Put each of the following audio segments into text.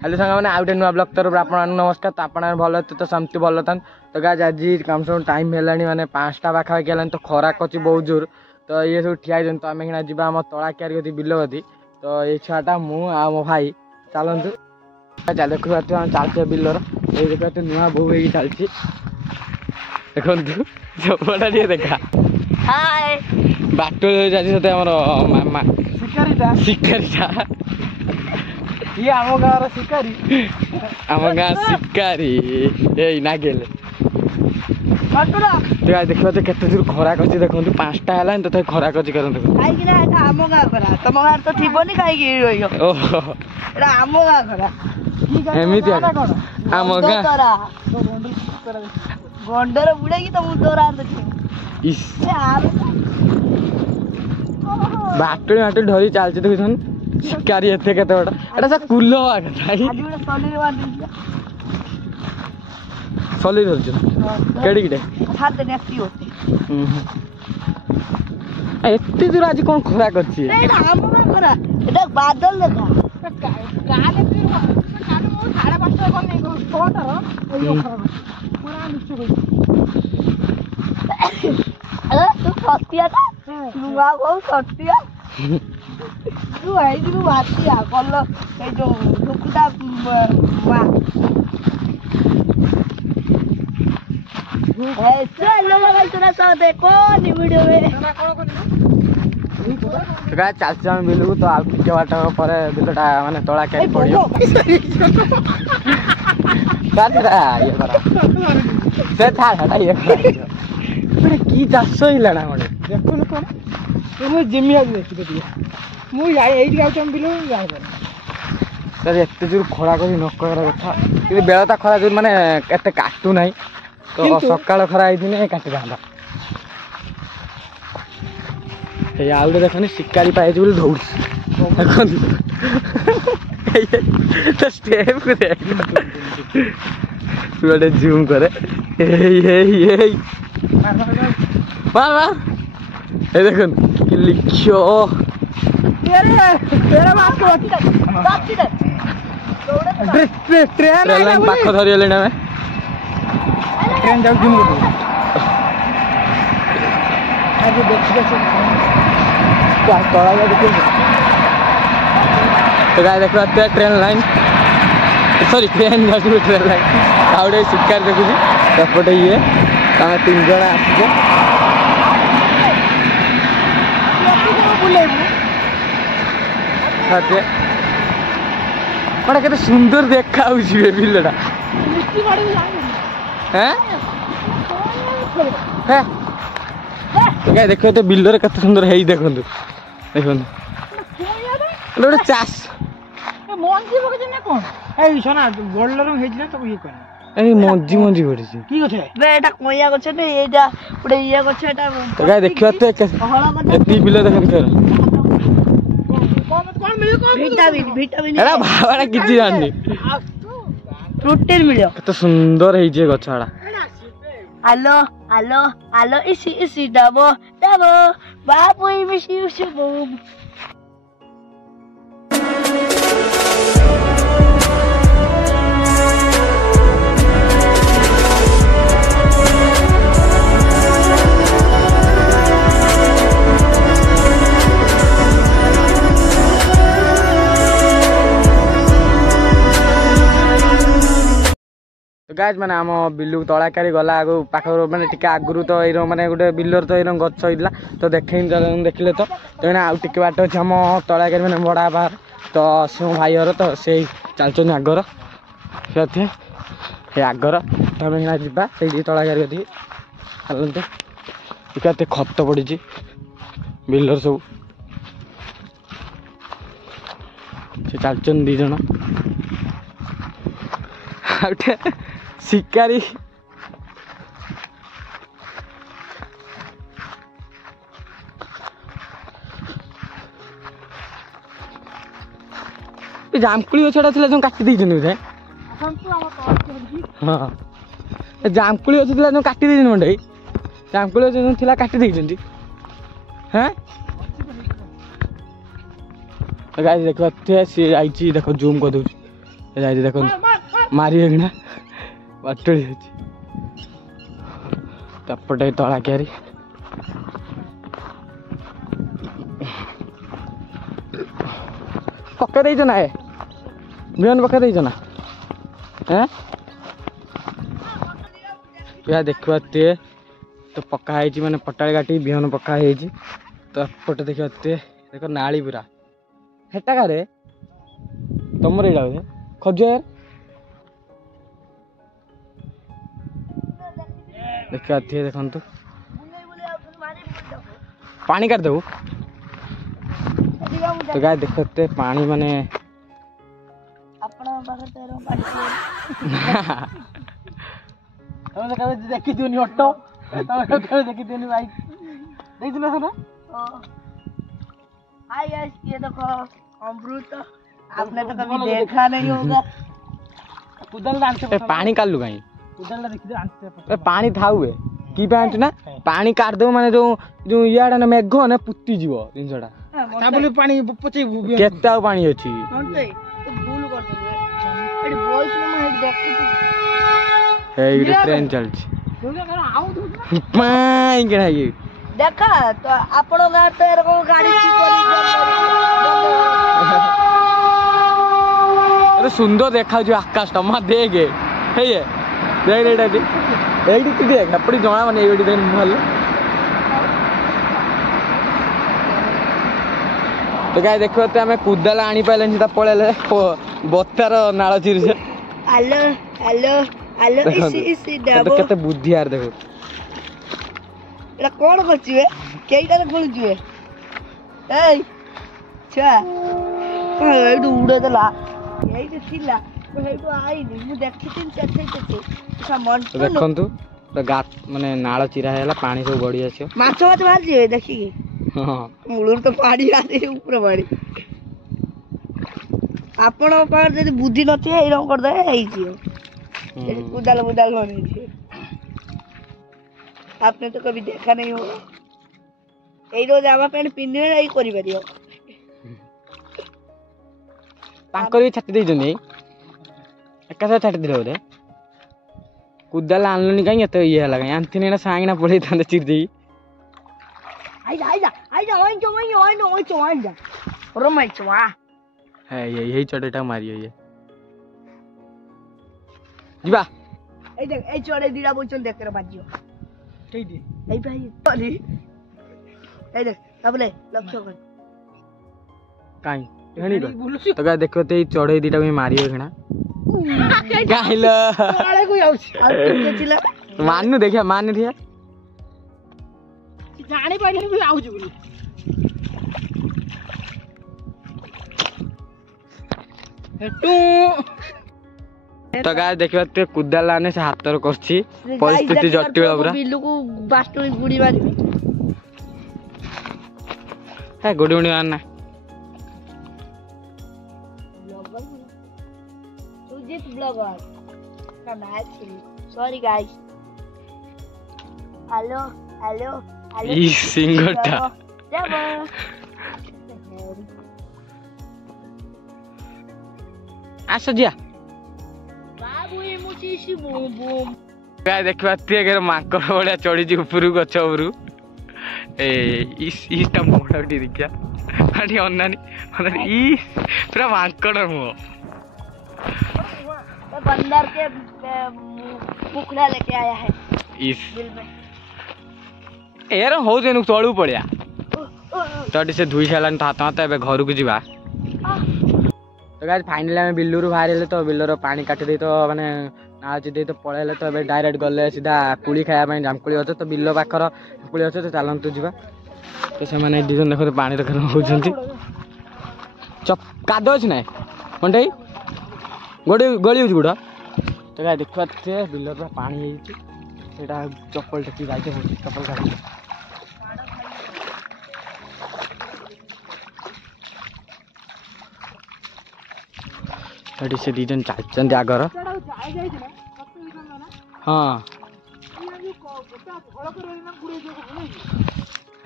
Hello सांग मैंने आउटे नुआ ब्लॉग तरफ आप नमस्कार। तो आप भल तो सेमती भल था। तो गाज आज कम से कम टाइम है माने 5टा पाखापाखि है तो खरा कच्ची बहुत जोर। तो ये सब ठिया तो आम कि आम तला क्यारी बिल गति। तो ये छुआटा मु आ मो भाई चलतु देखा चलते बिलर ये देखते नुआ बोह हो चलती देखु जपटा टे देखा बाट जाते मामा शिकारीटा ये आम गाँव शिकारी आम गाँ शिकारी ये नागेल देखा तो केते दूर खरा कच्ची देखो 5टा है तो खरा कच्ची करते आम गाँव खरा तुम गाँव तो थी कहीं आम गाँव खरा एमती आम गाँ गंडर बुड़े तुम तोरा बाट बाट धरी चलती देखुन शिकारी एते केते बड़ा एटा सा कुल हवा कथा सली धरछ केडी किटे हाथ नेक्टी होती एते दूर आज कोन खरा करछि एटा आम गाँव खरा एटा बादल देखा काले फिर काले मो 5:30 कोन नै कोटार ओयो खरा पूरा निश्चय अरे तू सत्या था नुआ बहुत सत्या तू आई तू बातिया कल ए जो लुकुटा वा ए चलो लगा तोरा साथ देखो नी वीडियो में तो गाय चलछ हम बिलु तो आ टिके बाट पर बिलटा माने तळा केरी पडियो काटरा ये करा से था हटा ये बड़े की चाष हिलाना बड़े देखो कोन मु जिमी आज देखि दिया मु जाय एई गाव चम बिलु जाय सर एते दूर खरा करी न करा कथा कि बेलता खरा दूर माने एते काटू नाही तो सकाळ खरा आई दिने काटी जांदा ए आउडे देखनी शिकारी पाए बोल दौड़ देखन तो स्टेप को देख बड़े जूम करे ए मार मार ए देखन कि लिखियो तेरे बात को बात की ट्रेन लाइन पाख धरि लेना में ट्रेन जाऊ जूम कर आज देख तो गाय देख train line sorry train train line आउटे शिकार देखुची सेपटे ये तमें 3 जण आसे बड़ा केते सुंदर देखा बिलटा क्या देख तो बिलर कत सुंदर है देखो देखो गोटे चाष मंजी पके ने कोन ए सोना गोल्डर में हेजले तो ये कोन ए मंजी मंजी पड़ी की गछे बे एटा कोया गछे ने एटा पुडे ये गछे एटा तो क्या देखियो तो एती बिल देख कोन मिले कोन विटामिन अरे बाबाडा किछि जानि प्रोटीन मिलियो कत सुंदर है जे गछाडा हेलो हेलो हेलो इसी डबो डबो बाबू मिसी उसी बो गाइज माने आम बिलु तला क्यारी गला आगु पाख माने टिके आगुरु तो एरो माने गोटे बिलर तो एरो गछ होइला तो देखेन देखले तो तेना आउ टिके बाट अछि हम तला क्यारी माने बडा बाहर तो से भाई हर तो से चलचन आगर से हे आगर तमे हिना जिबा से तला क्यारी गति चलते इकाते खत पड़ी बिलर सब से चलचन 2 जण आउटे शिकारी जामकुड़ी गछटा थिला जो काटी दै जने हाँ जामकुड़ी गछ थिला जो काटी दै जने मंडे जामकुड़ी गछ थिला काटी दै जने हैं गाइस देखो सी आई देखो जूम कर दूँ ଯାଇ ଦେଖନ୍ତୁ ମାରି ହେଇକିନା ବାଟୁଳି ଅଛି ତାପଟେ ତଳା କିଆରି ପକା ଦେଇଛ ନା ଏ ବିହନ ପକା ଦେଇଛ ନା ଦେଖିବା ତେ ତ ପକା ହେଇଛି ମାନେ ପଟାଳି କାଟି ବିହନ ପକା ହେଇଛି ତ ଏପଟେ ଦେଖିବା ତେ ଦେଖ ନାଳି ପୁରା ହେଟା କାରେ ତମର ଏଇଟା ବୋଧେ ଖଜୁଆର ଦେଖିବା ତେ ଦେଖନ୍ତୁ ପାଣି କାଟିଦେବୁ ତ ଗାଈ ଦେଖତେ ପାଣି ମାନେ ତମେ କେବେ ଦେଖିଥିବନି ଅଟୋ ତମେ କେବେ ଦେଖିଥିବନି ବାଇକ୍ ଦେଖିଥିଲ ନା हाय गाइस ये देखो अमृत आपने तो कभी देखा नहीं होगा पानी कालु कहीं पानी थाउ कि पानी ना पानी काट दो माने जो जो इयाडा ना मेघ ना पुत्ती जीव जिनसटा ता बोली पानी पचे केता पानी अछि नटे तो भूल कर दे एडी बोल छ मैं देखि हे ये ट्रेन चलछि पाई के ना ये देखा तो आपनो गार तो एरको गाड़ी छी करी अरे सुंदर देखा जो आकाश टमा देगे हे ये देख रेडा दे एडी तू देख अपनी जणा माने एडी देख भल तो गाय देखो तो हमें कुदाला आनी पाइले सीधा पळेले बत्तार नाळ चिर से हेलो हेलो हेलो इसी डाबो केते बुद्धि यार देखो एला कोन करछिवे केइटा रे खोलछिवे ए छा एडू उडे देला एइटे थिला एडू आइनी मु देखितिन चथैते सा मन तो देखंतु तो गात माने नाळ चिरा हैला पानी सब गडी आछियो माछ माछ मार जिवे देखि हां मुळुर तो पानी आसी ऊपर पानी आपण पार जदी बुद्धि नथि एई रंग कर दे एई जियो कुदाल बुदाल होनी छे आपने तो कभी देखा नहीं होगा यही रोज जामा पैंट पिंधे नहीं करी परियो तांकर भी छाती देजनी एका साथ छाती दिले बोले कुदाल आनलनी काई एते ये हला काई आंथिने ना सांगना पड़े थांदे चिर देई आइजा ओरो माइ चवा है यही चढ़ेटा मारियो ये जीवा ए देख ए चढ़े दिरा बोचन देख कर बाजियो ठीक दे ए भाई अरे ए देख सबले लक्ष्य कर काई हेणी कर तो गाय देखो ते चढ़े दिटा में मारियो हेना गाइलो काळे को आउछ आ के चिला माननु देखिया मान दिया जानी पाइले भी आउछ बोली हेटू तो गाय देखिबा ते कुदाला ने से हाथ रो करछि परिस्थिति जटिल पूरा बिल्लू को बास्टोरी गुडी मारी है गुडी गुडी मारना सुजीत ब्लॉगर का match sorry guys hello hello hello ई सिंगटा जाबो आसो जिया बाबू ई मुची बूम बूम गाय देखिबा ते गेर माकर बडा चढ़ी जी ऊपर गछ ऊपर ए इस्टा मोडाटी देखिया आनी अन्नानी ई पूरा मांकड़ मु तो बंदर के मुखड़ा लेके आया है इस दिल में एयर हो जेनु तळू पड़िया तटी से धुई सालान हाथ हाथ ए घर को जीवा तो गाइस फाइनली हम बिल्लू रु बाहर ले तो बिल्लू रो पानी काटी दे तो माने नाच दे तो पळेले तो ए डायरेक्ट गले सीधा कुली खाया पई जामकुली होत तो बिल्लो पाखर कुली होत तो चलंतु जीवा तो से माने दिजन देखो पानी रखन होजंती चप कादो छ नै कोनटई गड़ी हो गुड़ा तो गाय देखा बिल पानी होटा चप्पल टेक जाते चप्पल काटी से दीजन चलते आगर हाँ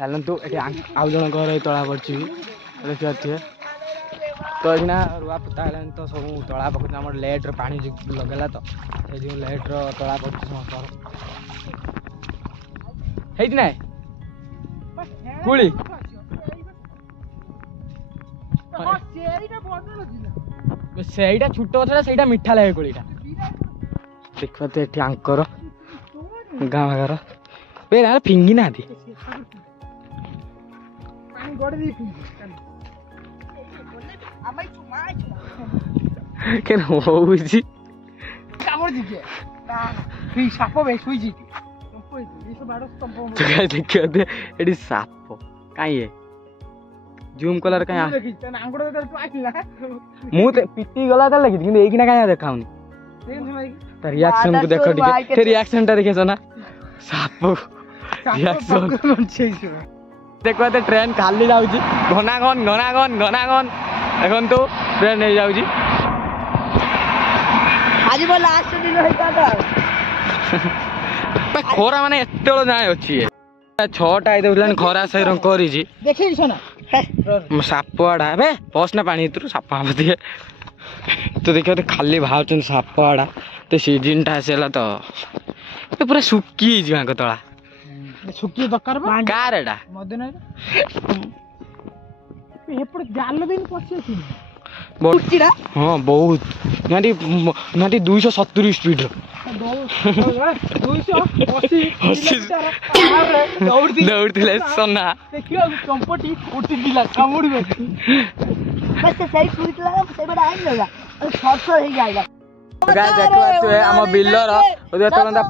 चलतु ये आउ जन घर तला पड़ी देखिए तो एना रुआ पोता हेलानी तो सब तला पकड़ आम लेट्रे पानी लगेगा तो ये लेट्र तला पड़े समस्त ना कुली ସେଇଟା ଛୋଟ ଗଛଟା ସେଇଟା ମିଠା ଲାଗେ କୋଳିଟା ଦେଖିବା ତ ଏଠି ଆଙ୍କର ଗାଁ ଘର ଫିଙ୍ଗି ନାହାନ୍ତି ହଉଛି ଦେଖିବା ଏଠି ସାପ କାଇଁ ଜୁମ୍ କଲର କାଇଁ ମୁଁ ପିଟି ଗଲା ତ ଲାଗିଛି କିନ୍ତୁ ଏଇକିନା କାଇଁ ଦେଖାଉନି ତା ରିଆକ୍ସନ କୁ ଦେଖ ଟିକେ ସେ ରିଆକ୍ସନ ଟା ଦେଖିଛ ନା ସାପ ରିଆକ୍ସନ देखो तो ट्रेन खाली जाऊँगी घनाघन घनाघन घनाघन देखु ट्रेन नहीं जाऊँगी आज वो लास्ट दिन होता था खरा माने एते जाए अच्छी 6टा आई देखुन खरा सही रंग करी देखी सुना साप आड़ा बे बस ना पानी भर साप दिए तो देखिए तो खाली बाहर साप आड़ा तो सीजन टा आसला तो पूरा सुखी तला सुखी दरकार कार एटा मदन एपड़ जाल दिन पछी हाँ बहुत निहाती 270 स्पीड दौड़ सोना चंपटी उठिला कामुड़ी आम बिलर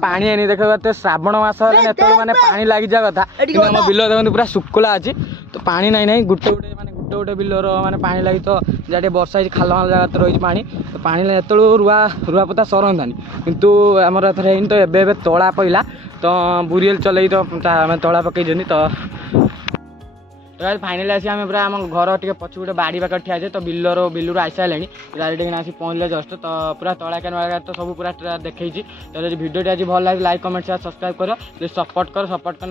पानी आनी देख श्रावण मस मैंने पानी लग जा कथा आम बिल देखते पूरा शुक्ला अच्छी तो पानी नाई ना गोटे गोटे माने गोटे गोटे बिलर माने पानी लगी तो जहाँ खाल खाल जगह तो रही पानी तो पानी जो रुआ रुआ पोता सरंतानी किंतु आमर तो एबे तला पड़ा तो बुरिएल चल तो तला पकई तो फाइनाली आसी आम पूरा आम घर टे पछ गोटे बाड़ी पाखे ठिया तो बिलर आई सारे डायरेक्ट आसी पहुँचले जस्ट तो पूरा तला कैन तो सब पूरा देखी तो भिडियो आज भल लगे लाइक कमेंट शेयर सब्सक्राइब कर सपोर्ट कर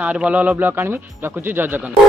आज भल भल ब्लॉग आनी रखुची जय जगन्नाथ।